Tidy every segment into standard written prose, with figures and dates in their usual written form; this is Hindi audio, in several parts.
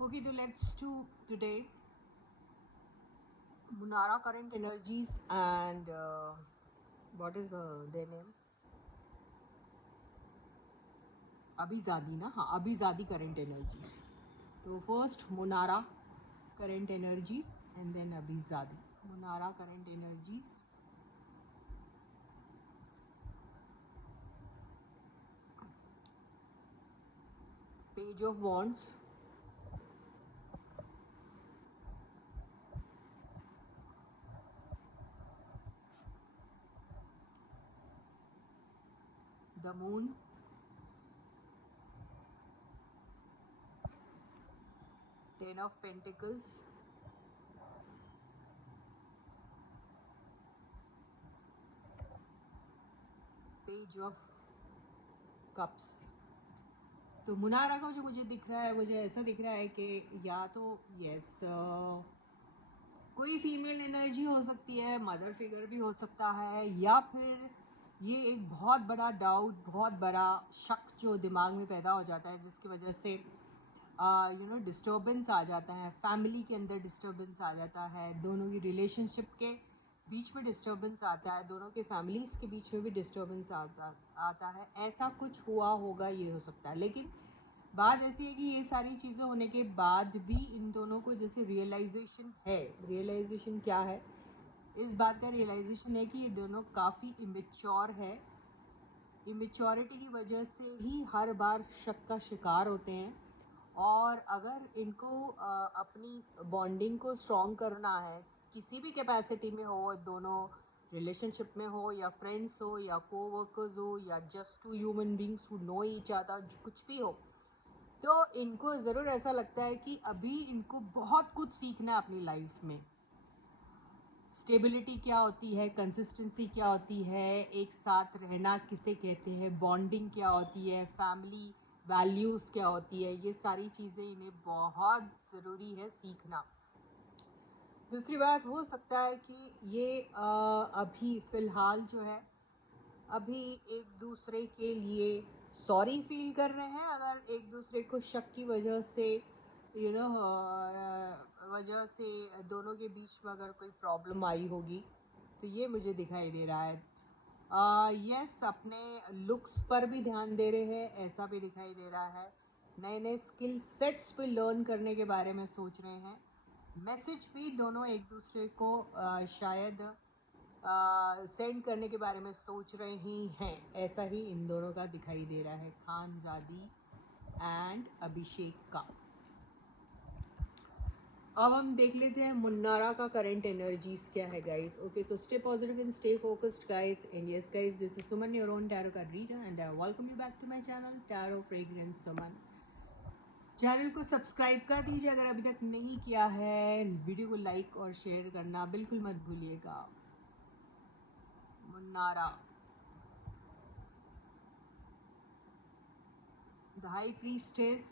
Okay, so let's do today Munara current energies and what is their name? Abhizadi ना हाँ Abhizadi current energies. तो first Munara current energies and then Abhizadi. Munara current energies. Page of Wands. The Moon. Ten of Pentacles. Page of Cups. तो मुनारा का जो मुझे दिख रहा है, मुझे ऐसा दिख रहा है कि या तो यस कोई फीमेल एनर्जी हो सकती है, मदर फिगर भी हो सकता है, या फिर ये एक बहुत बड़ा डाउट, बहुत बड़ा शक जो दिमाग में पैदा हो जाता है, जिसकी वजह से डिस्टर्बेंस आ जाता है, फैमिली के अंदर डिस्टर्बेंस आ जाता है, दोनों की रिलेशनशिप के बीच में डिस्टर्बेंस आता है, दोनों के फैमिलीज़ के बीच में भी डिस्टर्बेंस आता है। ऐसा कुछ हुआ होगा, ये हो सकता है। लेकिन बात ऐसी है कि ये सारी चीज़ें होने के बाद भी इन दोनों को जैसे रियलाइजेशन है। रियलाइजेशन क्या है? इस बात का रियलाइजेशन है कि ये दोनों काफ़ी इमेच्योर है। इमेच्योरिटी की वजह से ही हर बार शक का शिकार होते हैं, और अगर इनको अपनी बॉन्डिंग को स्ट्रॉन्ग करना है, किसी भी कैपेसिटी में हो, दोनों रिलेशनशिप में हो या फ्रेंड्स हो या कोवर्कर्स हो या just two human beings who know each other, कुछ भी हो, तो इनको ज़रूर ऐसा लगता है कि अभी इनको बहुत कुछ सीखना है अपनी लाइफ में। स्टेबिलिटी क्या होती है, कंसिस्टेंसी क्या होती है, एक साथ रहना किसे कहते हैं, बॉन्डिंग क्या होती है, फैमिली वैल्यूज़ क्या होती है, ये सारी चीज़ें इन्हें बहुत ज़रूरी है सीखना। दूसरी बात, हो सकता है कि ये अभी फ़िलहाल जो है, अभी एक दूसरे के लिए सॉरी फील कर रहे हैं। अगर एक दूसरे को शक की वजह से वजह से दोनों के बीच में अगर कोई प्रॉब्लम आई होगी, तो ये मुझे दिखाई दे रहा है। यस, अपने लुक्स पर भी ध्यान दे रहे हैं, ऐसा भी दिखाई दे रहा है। नए नए स्किल सेट्स पे लर्न करने के बारे में सोच रहे हैं। मैसेज भी दोनों एक दूसरे को शायद सेंड करने के बारे में सोच रहे ही हैं, ऐसा ही इन दोनों का दिखाई दे रहा है, खानजादी एंड अभिषेक का। अब हम देख लेते हैं मुन्नारा का करंट एनर्जीज क्या है गाइस। ओके, तो stay positive and stay focused guys. And yes guys, this is Suman, your own tarot card reader, and I welcome you back to my channel tarot fragrance Suman. Channel को सब्सक्राइब कर दीजिए अगर अभी तक नहीं किया है। वीडियो को लाइक और शेयर करना बिल्कुल मत भूलिएगा। मुन्नारा, the high priestess,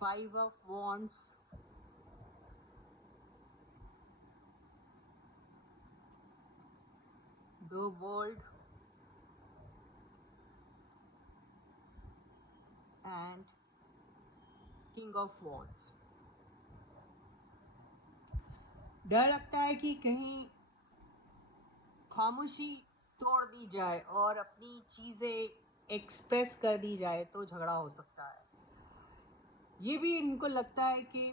five of wands, the world, and king of wands। डर लगता है कि कहीं खामोशी तोड़ दी जाए और अपनी चीज़ें एक्सप्रेस कर दी जाए तो झगड़ा हो सकता है। ये भी इनको लगता है कि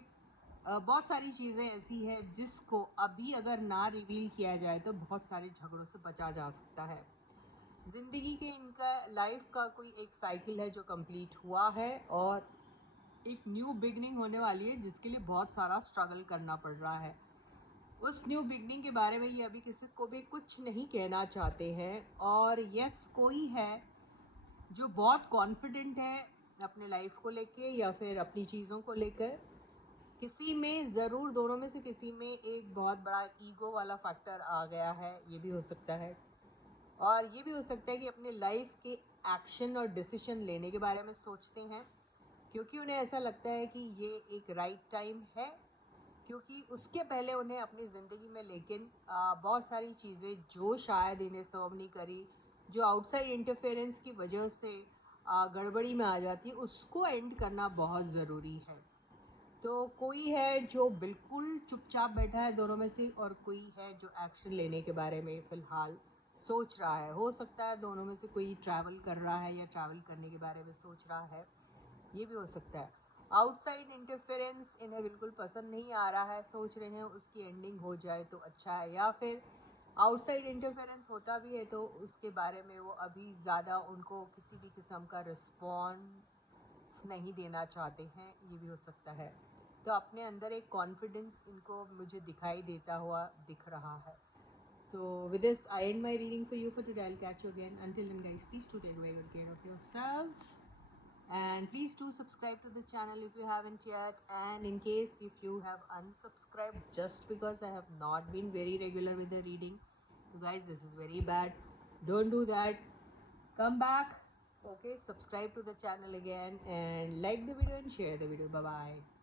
बहुत सारी चीज़ें ऐसी है जिसको अभी अगर ना रिवील किया जाए तो बहुत सारे झगड़ों से बचा जा सकता है। ज़िंदगी के इनका लाइफ का कोई एक साइकिल है जो कंप्लीट हुआ है, और एक न्यू बिगनिंग होने वाली है जिसके लिए बहुत सारा स्ट्रगल करना पड़ रहा है। उस न्यू बिगनिंग के बारे में ये अभी किसी को भी कुछ नहीं कहना चाहते हैं। और यस, कोई है जो बहुत कॉन्फिडेंट है अपने लाइफ को लेके या फिर अपनी चीज़ों को लेकर। किसी में ज़रूर, दोनों में से किसी में एक बहुत बड़ा ईगो वाला फैक्टर आ गया है, ये भी हो सकता है। और ये भी हो सकता है कि अपने लाइफ के एक्शन और डिसीजन लेने के बारे में सोचते हैं, क्योंकि उन्हें ऐसा लगता है कि ये एक राइट टाइम है। क्योंकि उसके पहले उन्हें अपनी ज़िंदगी में लेकिन बहुत सारी चीज़ें जो शायद इन्हें सर्व नहीं करी, जो आउटसाइड इंटरफेरेंस की वजह से गड़बड़ी में आ जाती है, उसको एंड करना बहुत ज़रूरी है। तो कोई है जो बिल्कुल चुपचाप बैठा है दोनों में से, और कोई है जो एक्शन लेने के बारे में फ़िलहाल सोच रहा है। हो सकता है दोनों में से कोई ट्रैवल कर रहा है या ट्रैवल करने के बारे में सोच रहा है, ये भी हो सकता है। आउटसाइड इंटरफेरेंस इन्हें बिल्कुल पसंद नहीं आ रहा है, सोच रहे हैं उसकी एंडिंग हो जाए तो अच्छा है, या फिर आउटसाइड इंटरफेरेंस होता भी है तो उसके बारे में वो अभी ज़्यादा उनको किसी भी किस्म का रिस्पॉन्स नहीं देना चाहते हैं, ये भी हो सकता है। तो अपने अंदर एक कॉन्फिडेंस इनको मुझे दिखाई देता हुआ दिख रहा है। So with this, I end my reading for you for today. I'll catch you again. Until then, guys, please do take very good care of yourselves. And please do subscribe to the channel if you haven't yet. And in case if you have unsubscribed just because I have not been very regular with the reading, you guys, this is very bad. Don't do that. Come back. Okay, subscribe to the channel again and like the video and share the video. Bye bye.